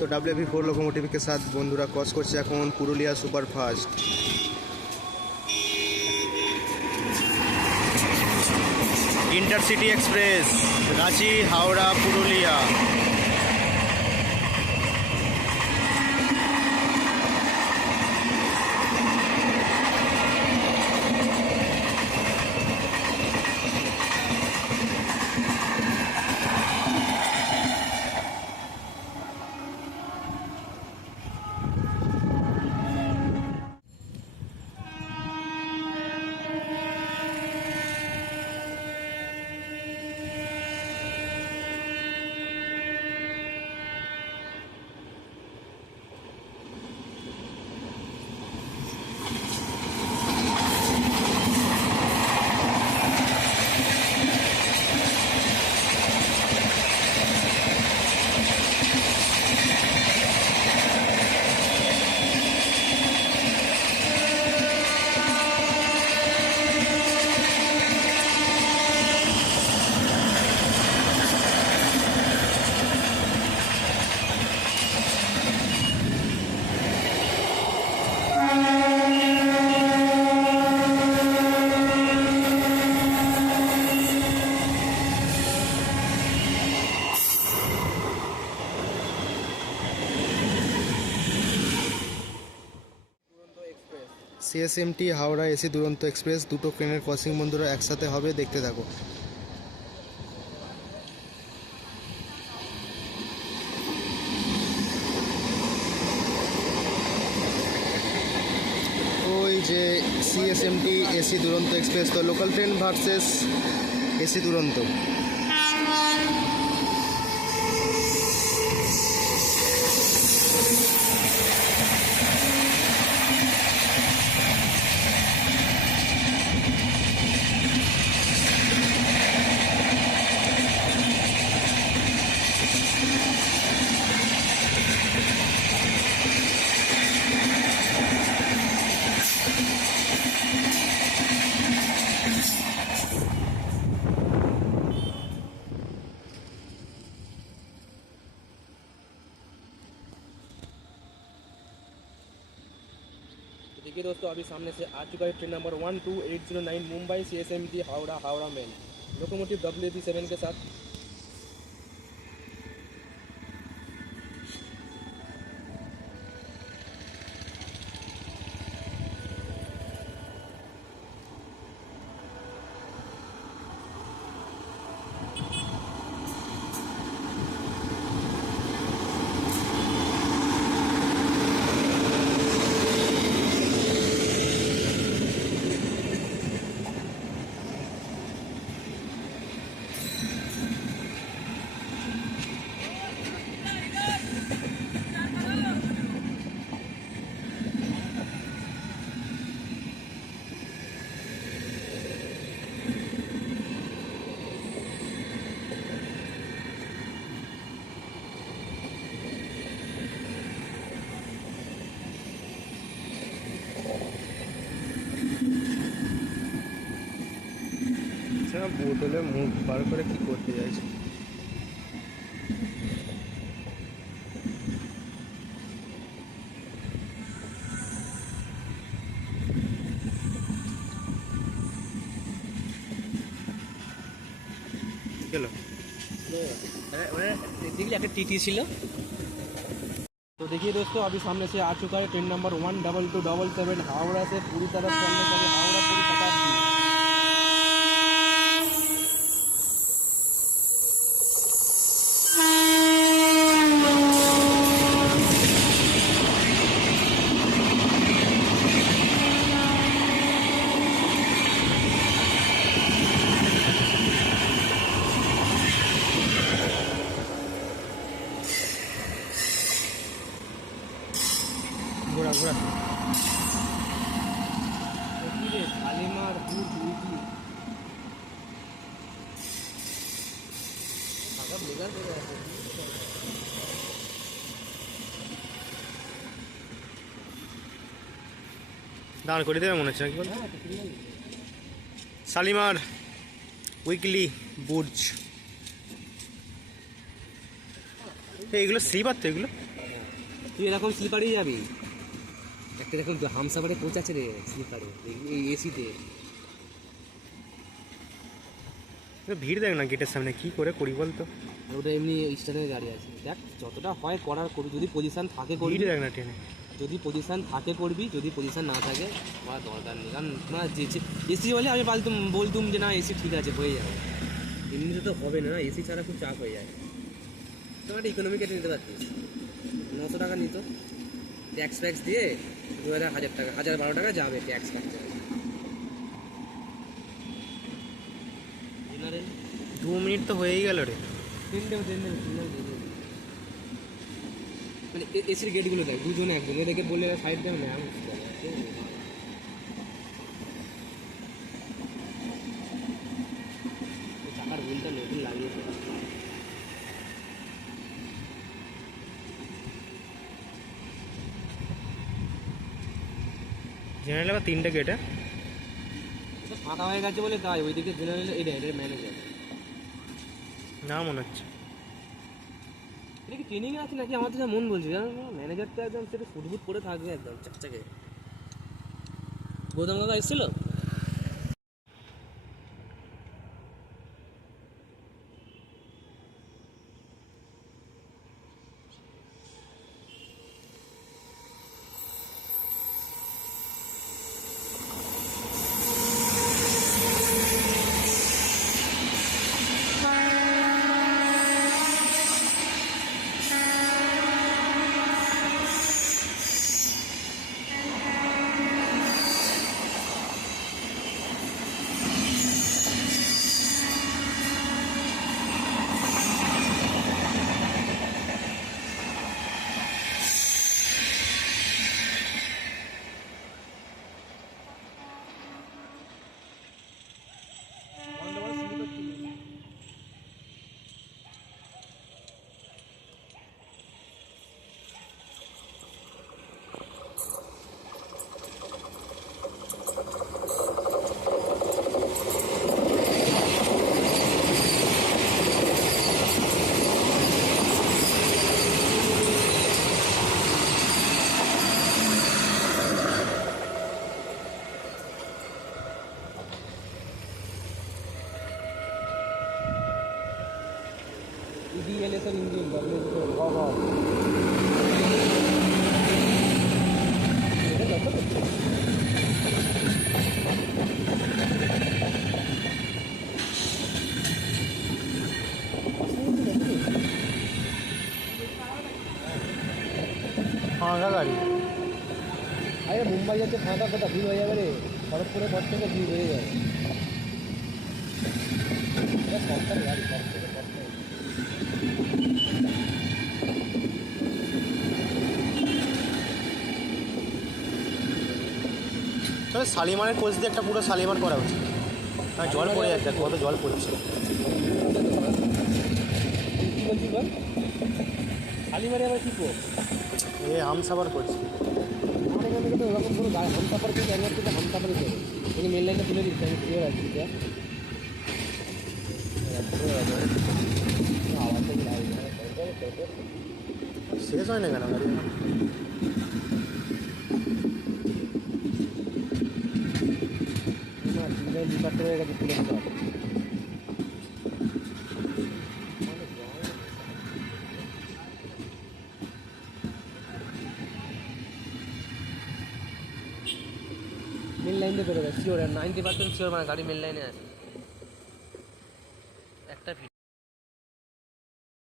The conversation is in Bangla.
तो WV4 लोकोमोटिव के साथ बंधुरा क्रस करছে এখন Purulia superfast. Intercity express Ranchi Howrah Purulia. CSMT Howrah AC Duronto express দুটো ট্রেনের ক্রসিং বন্ধুরা একসাথে হবে, দেখতে থাকো। ওই যে CSMT এসি দুরন্ত এক্সপ্রেস, তো local train versus AC Duronto. देखिए दोस्तों, अभी सामने से आ चुका है train number 12809 Mumbai CSMT Howrah Howrah mail locomotive WV7 के साथ। বোতলে মুখ বার করে কি করতে চাইছে? চলো देखिए একটা टीटी ছিল। तो देखिए दोस्तों, अभी सामने से आ चुका है ट्रेन नंबर 12277 हावड़ा से पूरी तरफ चलने के लिए हावड़ा पूरी शताब्दी। ঘোরা ঘোরা শালিমার বুট উইকলি আগা লেগার করে আছে। দাঁড় করে দেবে মনে হচ্ছে নাকি বল। শালিমার উইকলি বুর্জ, এইগুলো স্লিপার তো, এগুলো তুই এরকম স্লিপারেই যাবি? একটা দেখুন হামসাফারে পৌঁছাচ্ছে রে স্লিপারে, এই এসিতে। ভিড় দেখ না গেটের সামনে, কি করে করি বলতো? আর ওটা এমনি স্ট্যান্ডের গাড়ি আছে, দেখ যতটা হয় করার করবি, যদি পজিশান থাকে করবি, ভিড় দেখ না ট্রেনে। যদি পজিশান থাকে করবি, যদি পজিশান না থাকে আমার দরকার নেই। কারণ না যে এসি হলে আমি বলতুম যে না এসি ঠিক আছে হয়ে যাবে, এমনিতে তো হবে না, এসি ছাড়া খুব চাপ হয়ে যায়। তোমার একটা ইকোনমি কেটে নিতে পারতিস, 900 টাকা নিত, ট্যাক্স ফ্যাক্স দিয়ে 2000 1000 টাকা 1012 টাকা যাবে ট্যাক্স ফ্যাক্স। জেনারেল 2 মিনিট তো হয়েই গেল রে। মানে এসির গেটগুলো দেখ, দুজনে একজন এদেরকে বলে সাইড দেয় না, চাকার হুইলটা নতুন লাগিয়েছে। জেনারেল আবার 3টে গেটে ফাঁকা হয়ে গেছে বলে তাই, ওইদিকে জেনারেল এটা ম্যানেজার না মনে হচ্ছে। এটা কি ট্রেনিং আছে নাকি? আমার তো যা মন বলছে, জানো ম্যানেজার তো একদম সেটা ফুটফুট করে থাকবে একদম চাকচাকে। গৌতম কাকা এসেছিল? DLSR ইঞ্জিন ফাঁকা গাড়ি। আরে মুম্বাই যাচ্ছে ফাঁকা কথা, ভিড় হয়ে যাবে রে, খড়গপুরে পর থেকে ভিড় বেড়ে যাবে। এটা সরকারি গাড়ি, সব থেকে সরকারি। তবে শালিমারের কোচ দিয়ে একটা পুরো শালিমার করা উচিত। হ্যাঁ জল পড়ে যাচ্ছে, কত জল পড়ছে। কি বলছিস বল? শালিমারে আবার কি কর? এ হামসাফার করছে। আমার এখান থেকে তো ওরকম কোনো হামসাফার কিন্তু একবার থেকে হামসাফারই করে, তুমি মেন লাইনটা তুলে দিচ্ছি, আমি ক্লিয়ার আছি। শেষ হয় না কেন গাড়ি? বিপাত্র হয়ে গেছে, তুলে দিতে হবে। মেন লাইন দিয়ে বেরোবে শিওর, 90% শিওর, মানে গাড়ি মেন লাইনে আছে।